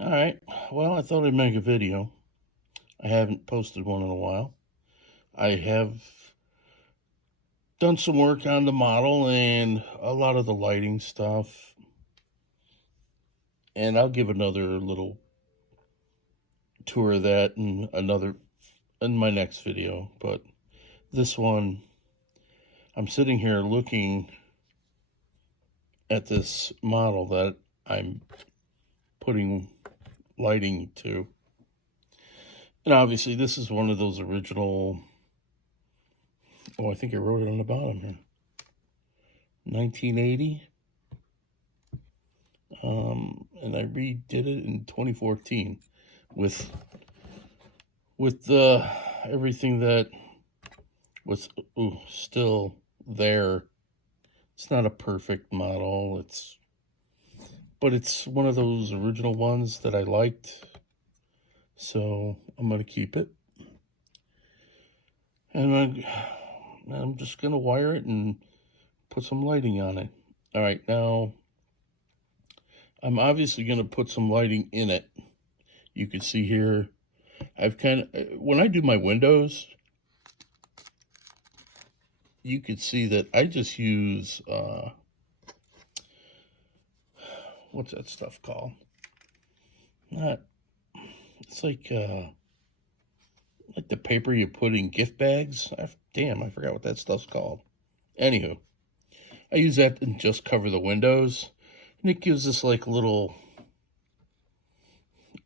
All right. Well, I thought I'd make a video. I haven't posted one in a while. I have done some work on the model and a lot of the lighting stuff. And I'll give another little tour of that in my next video. But this one, I'm sitting here looking at this model that I'm putting lighting to. And obviously this is one of those original, I think I wrote it on the bottom here, 1980. And I redid it in 2014 with everything that was still there. It's not a perfect model, but it's one of those original ones that I liked, so I'm gonna keep it. And I'm just gonna wire it and put some lighting on it. All right, now I'm obviously gonna put some lighting in it. You can see here, when I do my windows, you can see that I just use, what's that stuff called? It's like the paper you put in gift bags. I forgot what that stuff's called. Anywho, I use that and just cover the windows, and it gives this like little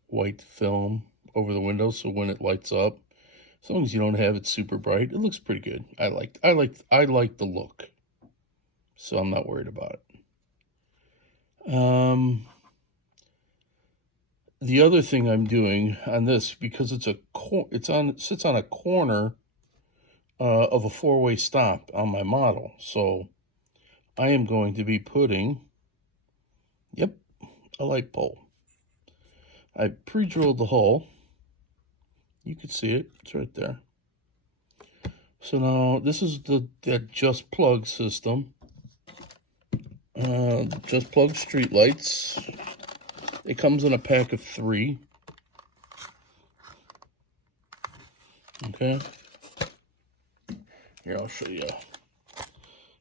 white film over the window, so when it lights up, as long as you don't have it super bright, it looks pretty good. I like the look, so I'm not worried about it. The other thing I'm doing on this, because it sits on a corner of a four-way stop on my model, so I am going to be putting, a light pole. I pre-drilled the hole. You can see it. It's right there. So now this is that Just Plug system. Just Plug street lights. It comes in a pack of 3. Okay. Here, I'll show you.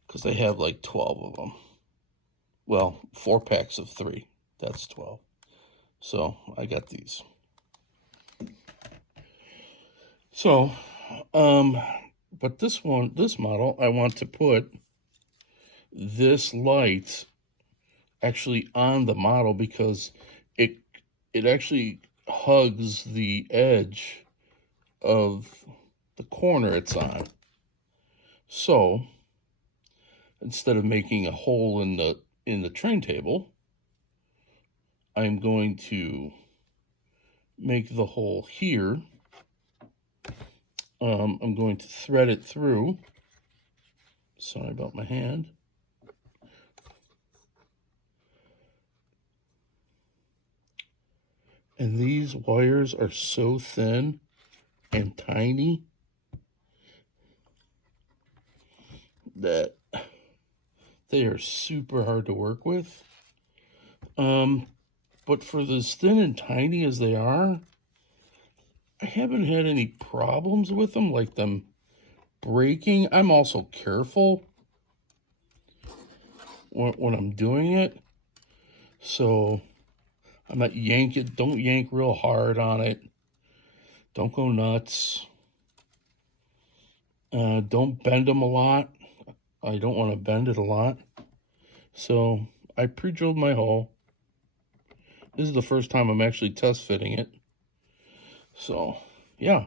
Because they have like 12 of them. Well, 4 packs of 3. That's 12. So I got these. So, but this model, I want to put this light actually on the model because it actually hugs the edge of the corner it's on. So instead of making a hole in the train table, I'm going to make the hole here. I'm going to thread it through. Sorry about my hand. And these wires are so thin and tiny that they are super hard to work with. But for as thin and tiny as they are, I haven't had any problems with them, like them breaking. I'm also careful when I'm doing it, so I'm not don't yank real hard on it. Don't go nuts. Don't bend them a lot. I don't want to bend it a lot. So I pre-drilled my hole. This is the first time I'm actually test fitting it. So, yeah.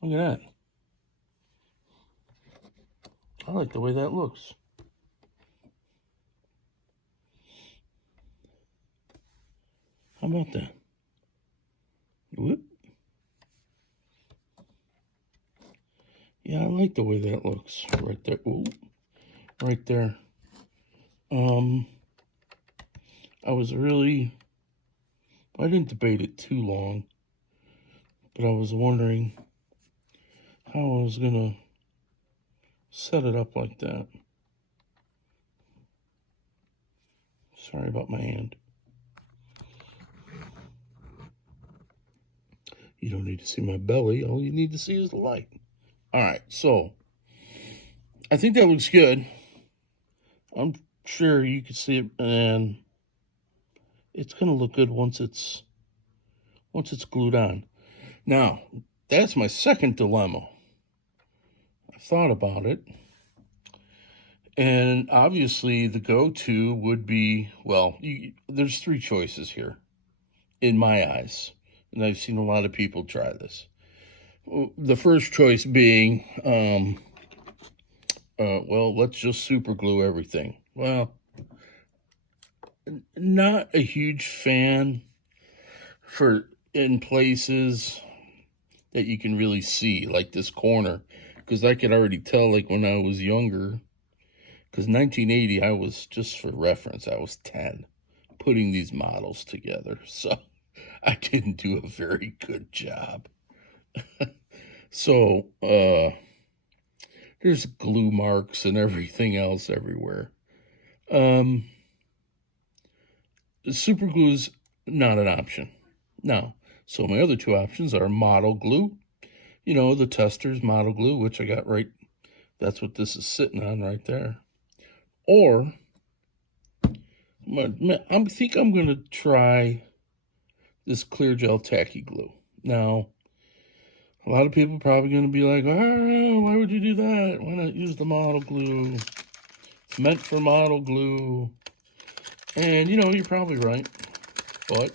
Look at that. I like the way that looks. How about that? Whoop. Yeah, I like the way that looks right there. Ooh, right there. I didn't debate it too long, but I was wondering how I was gonna set it up like that. Sorry about my hand. You don't need to see my belly. All you need to see is the light. All right, so I think that looks good. I'm sure you can see it, and it's going to look good once it's glued on. Now, that's my second dilemma. I thought about it, and obviously the go-to would be, well, there's three choices here in my eyes, and I've seen a lot of people try this. The first choice being, well, let's just super glue everything. Well, not a huge fan for in places that you can really see, like this corner, because I could already tell, like when I was younger, because 1980, I was, just for reference, I was 10 putting these models together, so I didn't do a very good job. So, there's glue marks and everything else everywhere. Super glue's not an option. No. So my other two options are model glue. You know, the Testors model glue, which I got right. That's what this is sitting on right there. Or, I think I'm going to try this clear gel tacky glue. Now, a lot of people are probably going to be like, oh, why would you do that? Why not use the model glue? It's meant for model glue. And, you know, you're probably right. But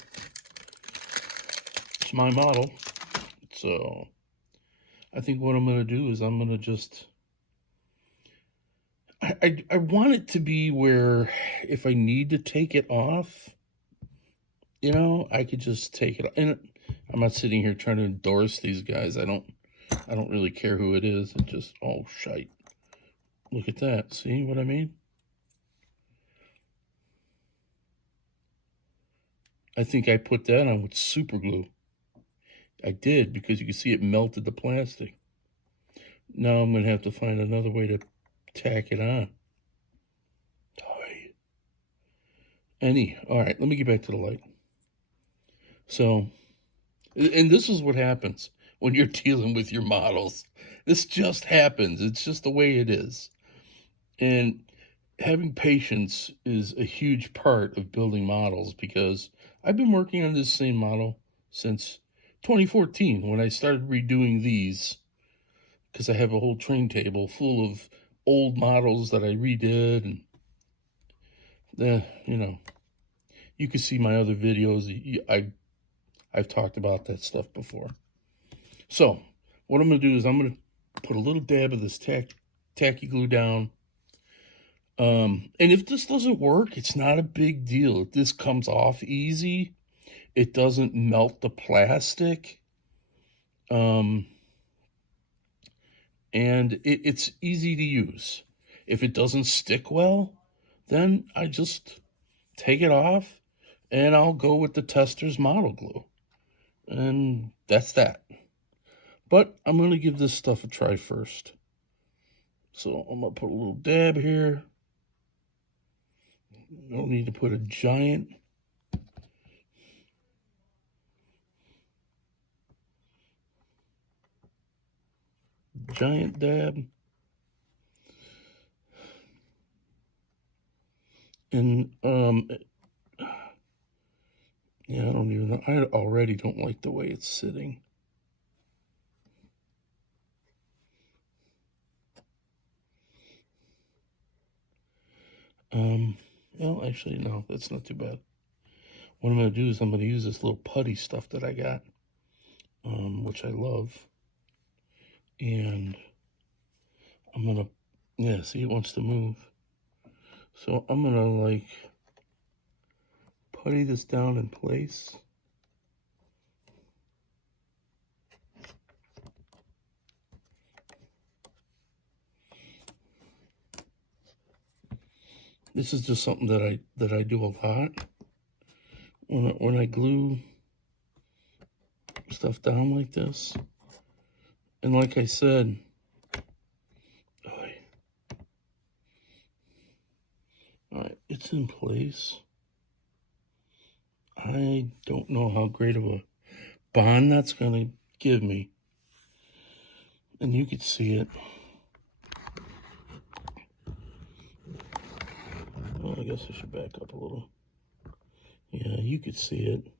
it's my model. So I think what I'm going to do is I'm going to just... I want it to be where if I need to take it off, you know, I could just take it off. And I'm not sitting here trying to endorse these guys. I don't really care who it is. It just, oh, shite. Look at that. See what I mean? I think I put that on with super glue. I did, because you can see it melted the plastic. Now I'm going to have to find another way to tack it on. All right, let me get back to the light. So, and this is what happens when you're dealing with your models. This just happens. It's just the way it is. And having patience is a huge part of building models, because I've been working on this same model since 2014 when I started redoing these, because I have a whole train table full of old models that I redid. And you know, you can see my other videos. I've talked about that stuff before. So what I'm going to do is I'm going to put a little dab of this tacky glue down. And if this doesn't work, it's not a big deal. If this comes off easy, it doesn't melt the plastic. And it's easy to use. If it doesn't stick well, then I just take it off and I'll go with the Testors model glue. And that's that. But I'm going to give this stuff a try first. So I'm going to put a little dab here. No need to put a giant dab. And yeah, I don't even know. I already don't like the way it's sitting. Well, actually, no, that's not too bad. What I'm going to do is I'm going to use this little putty stuff that I got, which I love. And I'm going to, yeah, see, it wants to move. So I'm going to, like, putty this down in place. This is just something that I do a lot when I glue stuff down like this. And like I said, all right, it's in place. I don't know how great of a bond that's going to give me. And you could see it. Well, I guess I should back up a little. Yeah, you could see it.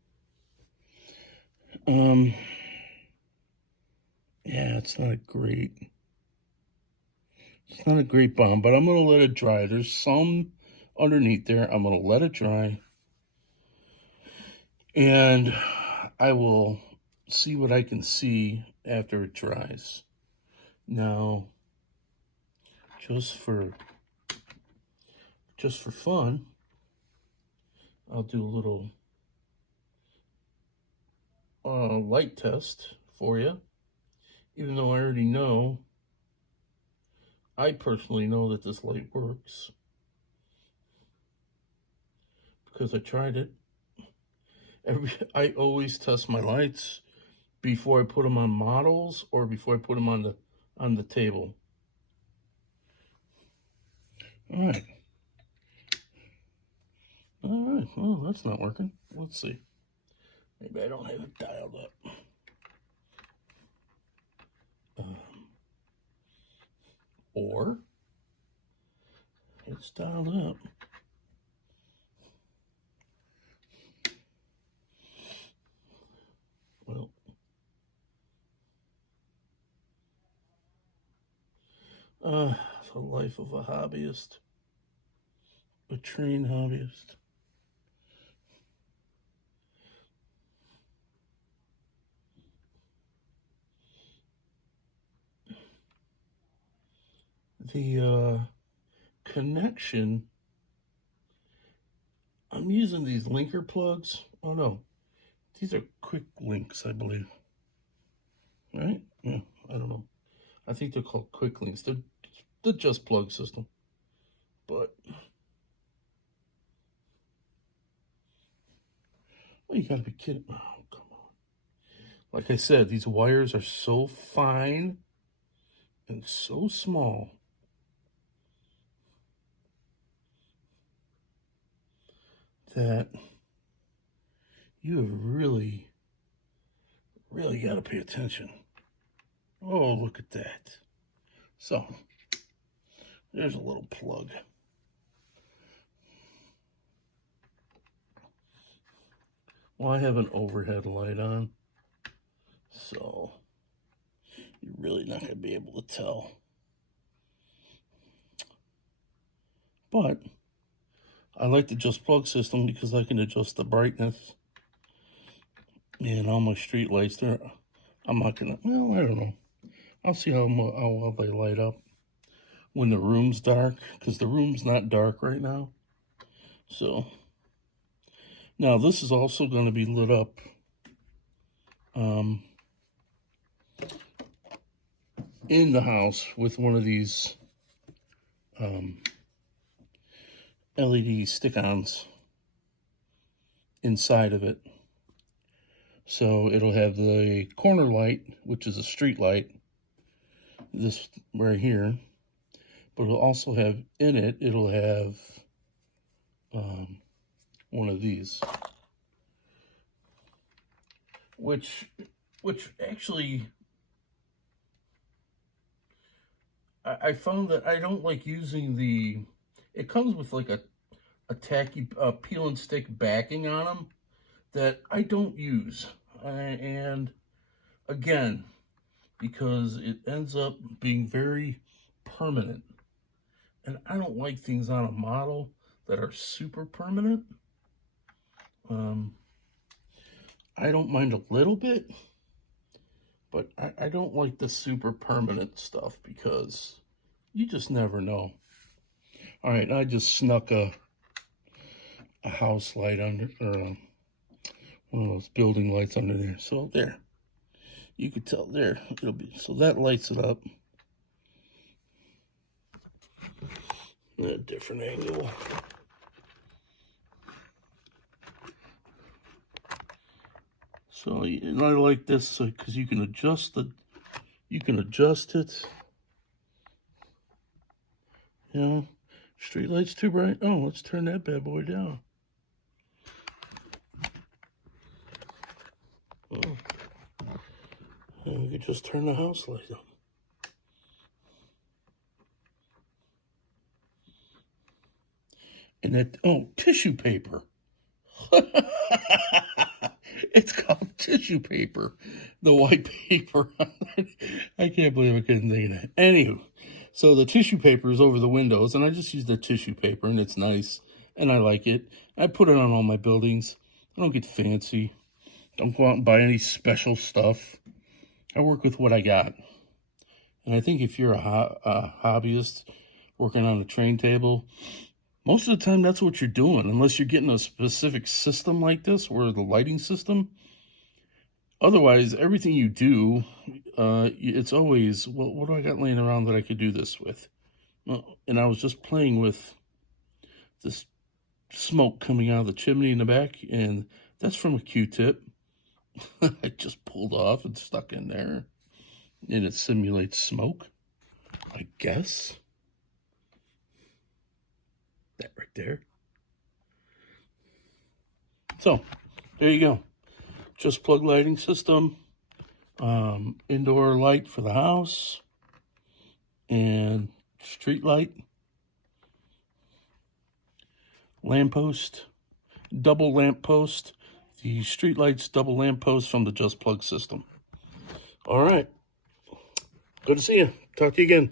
Yeah, it's not a great bomb, but I'm going to let it dry. There's some underneath there. I'm going to let it dry. And I will see what I can see after it dries. Now, just for fun, I'll do a little light test for you. Even though I already know, I personally know that this light works because I tried it. I always test my lights before I put them on models or before I put them on the table. All right. Well, that's not working. Let's see. Maybe I don't have it dialed up. Or it's dialed up. Well, the life of a hobbyist, a trained hobbyist. The connection, I'm using these linker plugs. Oh no, these are quick links, I believe. Right? Yeah, I don't know. I think they're called quick links. They're just plug system. But, well, you gotta be kidding. Oh, come on. Like I said, these wires are so fine and so small that you have really got to pay attention. Oh, look at that. So, there's a little plug. Well, I have an overhead light on, so you're really not going to be able to tell. But I like the Just Plug system because I can adjust the brightness and all my street lights there. I'm not going to, well, I don't know. I'll see how well they light up when the room's dark, because the room's not dark right now. So, now this is also going to be lit up in the house with one of these LED stick-ons inside of it. So it'll have the corner light, which is a street light, this right here, but it'll also have in it, it'll have one of these, which actually, I found that I don't like using it comes with like a tacky peel and stick backing on them that I don't use. And again, because it ends up being very permanent. And I don't like things on a model that are super permanent. I don't mind a little bit, but I don't like the super permanent stuff because you just never know. All right, I just snuck a house light under, or one of those building lights under there. So there, you could tell there, it'll be, so that lights it up. A different angle. So, and I like this because you can adjust it. You know, street light's too bright. Oh, let's turn that bad boy down. Oh. And we could just turn the house light on. And that, oh, tissue paper. It's called tissue paper. The white paper. I can't believe I couldn't think of that. Anywho, so the tissue paper is over the windows, and I just use the tissue paper, and it's nice, and I like it. I put it on all my buildings. I don't get fancy. Don't go out and buy any special stuff. I work with what I got. And I think if you're a hobbyist working on a train table, most of the time that's what you're doing, unless you're getting a specific system like this, where the lighting system. Otherwise, everything you do, it's always, well, what do I got laying around that I could do this with? Well, and I was just playing with this smoke coming out of the chimney in the back, and that's from a Q-tip. I just pulled off and stuck in there, and it simulates smoke, I guess. That right there. So, there you go. Just plug lighting system, indoor light for the house, and street light, lamppost, double lamppost. The street lights, double lamppost from the Just Plug system. All right. Good to see you. Talk to you again.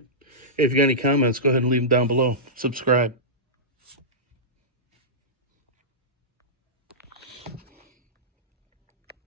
If you got any comments, go ahead and leave them down below. Subscribe.